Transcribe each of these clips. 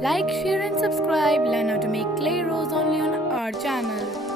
Like, share, and subscribe. Learn how to make clay rose only on our channel.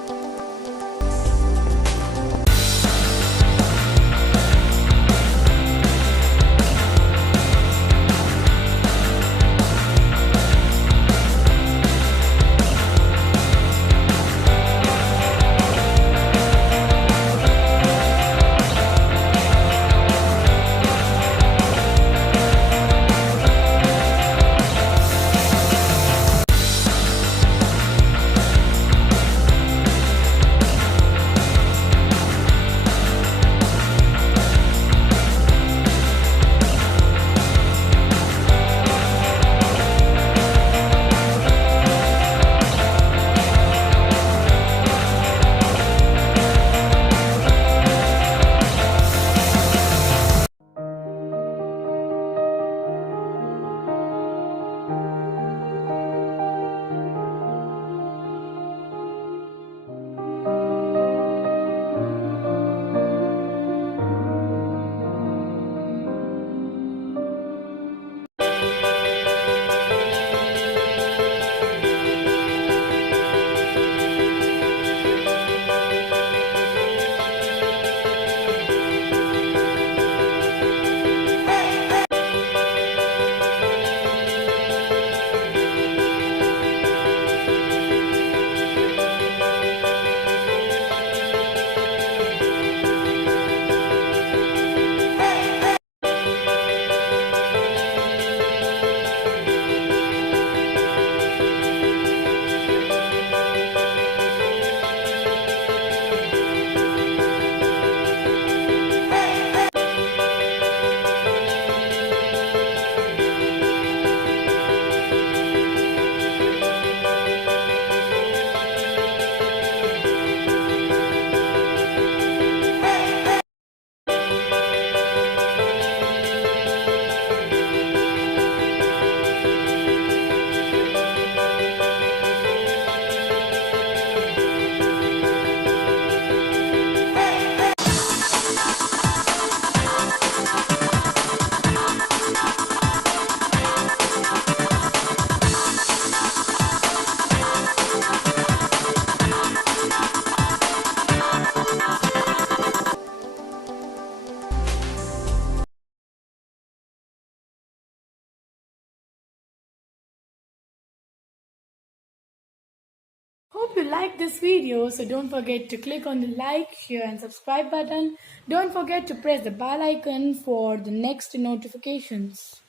Hope you liked this video, so don't forget to click on the like, share and subscribe button. Don't forget to press the bell icon for the next notifications.